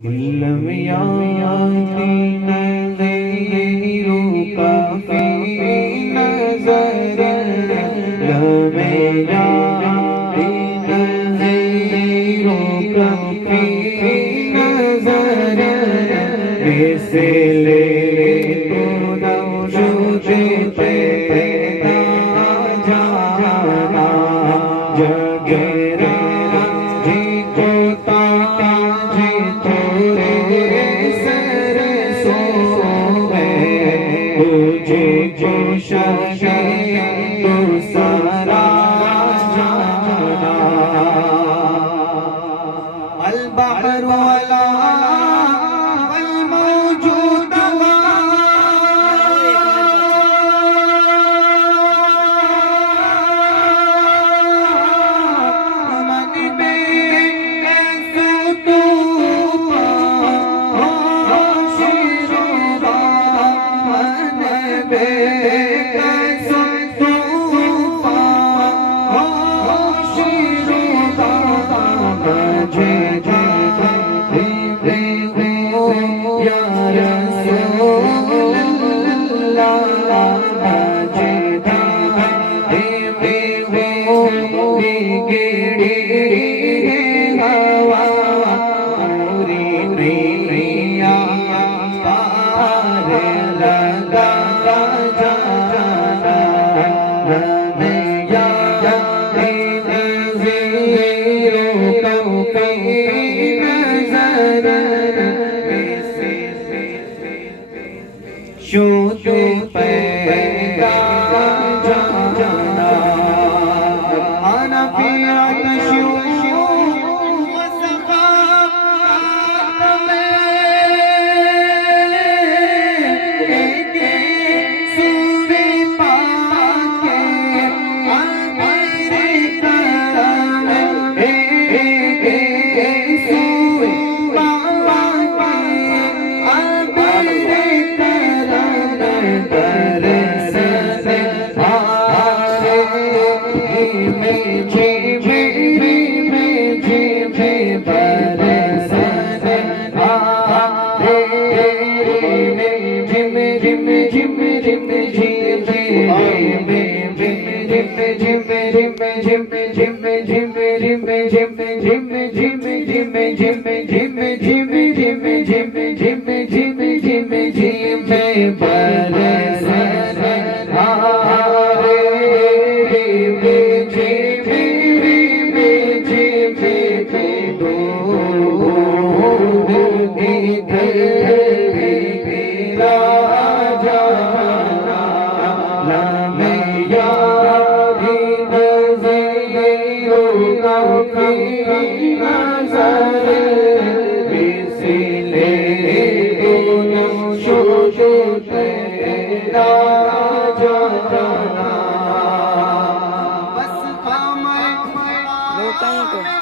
इल्लम याती नज़ीरों का फी नज़र लमे याती नज़ीरों का फी नज़र ऐसे ले तो नौशुदे पैदा जाना जगेरा जी को ताका जी तोरे सर सो तुझे जो शशे तो सारा जाना अल बहर वाला अल मौजूद शोशो पैदा जाना आना पिया कशो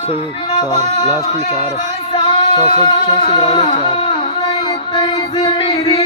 लास्ट में चार सौ चार मेरे